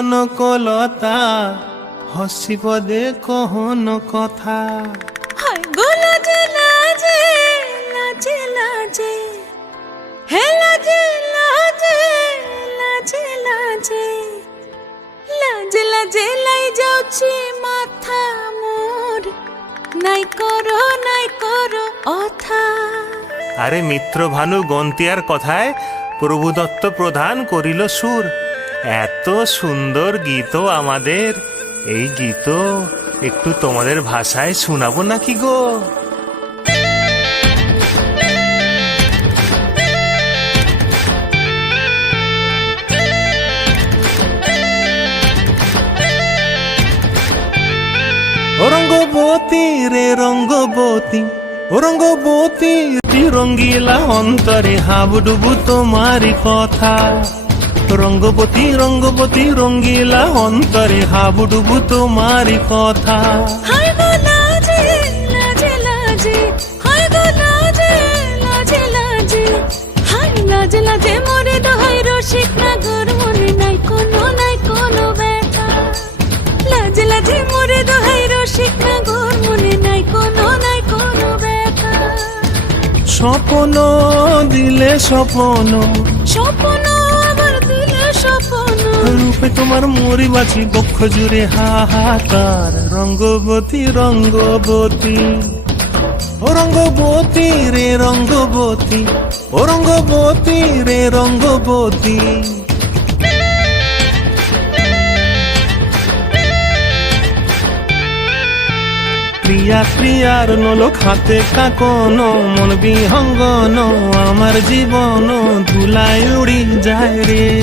কনকলতা হসিব দে কহন কথা। হায় গো লাজে লাজে লাজে লাজে হে লাজে লাজে লাজে লাজে লাজে লাজে লাই যাଉଛି মাথা মোর। নাই করো নাই করো অথা। আরে মিত্র ভানু গন্তিয়ার কথায় প্রভুদত্ত প্রধান করিল সুর। এত সুন্দর গীত আমাদের। এই গীত একটু তোমাদের ভাষায় শোনাবো নাকি গো? রঙ্গবতী রে রঙ্গবতী রঙ্গবতী রঙ্গিলা অন্তরে হাবুডুবু তোমারি কথা। রঙ্গবতী রঙ্গবতী রঙ্গিলা অন্তরে হাবুডুবু তোমারি কথা। রসিক মনে নাই কোনো নাই কোনো ব্যথা। লাজে লাজে মোরে দোহাই রসিক না মনে নাই কোনো নাই কোনো ব্যথা। স্বপ্ন দিলে স্বপ্ন স্বপ্ন তোমার মরি বাছি বক্ষ জুড়ে হাহাকার রঙ্গবতী রঙ্গবতী। ও রঙ্গবতী রে রঙ্গবতী, ও রঙ্গবতী রে রঙ্গবতী। প্রিয়া প্রিয়ার নলোক হাতে কাকন, মন বিহঙ্গন, আমার জীবন ধুলায় উড়ি যায় রে।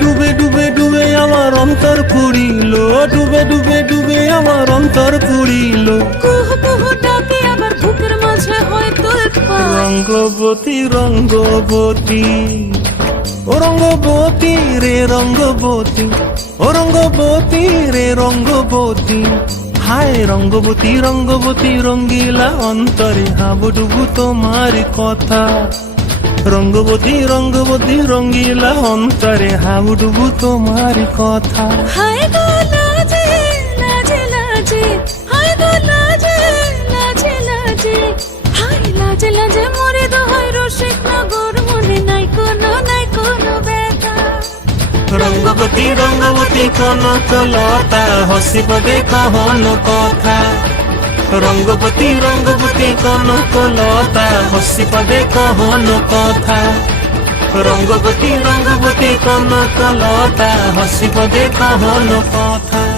ডুবে ডুবে ডুবে আমার অন্তর পুড়িল। ডুবে ডুবে ডুবে আমার অন্তর ডাকে আবার বুকের মাঝে পায় রঙ্গবতী রঙ্গবতী ও রঙ্গবতী রে রঙ্গবতী ও রঙ্গবতী রে রঙ্গবতী। হায় রঙ্গবতী রঙ্গবতী রঙ্গিলা অন্তরে হাবুডুবু তোমার কথা। রঙ্গবতী রঙ্গবতী রঙ্গিলা অন্তরে হাবুডুবু তোমার কথা। হায় গো লাজে লাজে লাজে হায় গো লাজে লাজে লাজে হায় লাজে লাজে মরে দোহাই রসিক নগর মনে নাই কোনো নাই কোনো ব্যথা। রঙ্গবতী রঙ্গবতী কনক লতা হসিব দে কহন কথা। রঙ্গবতী রঙ্গবতী কনক লতা হসি দে কহন কথা রঙ্গবতী রঙ্গবতী কোনো লতা হসি দে কহন কথা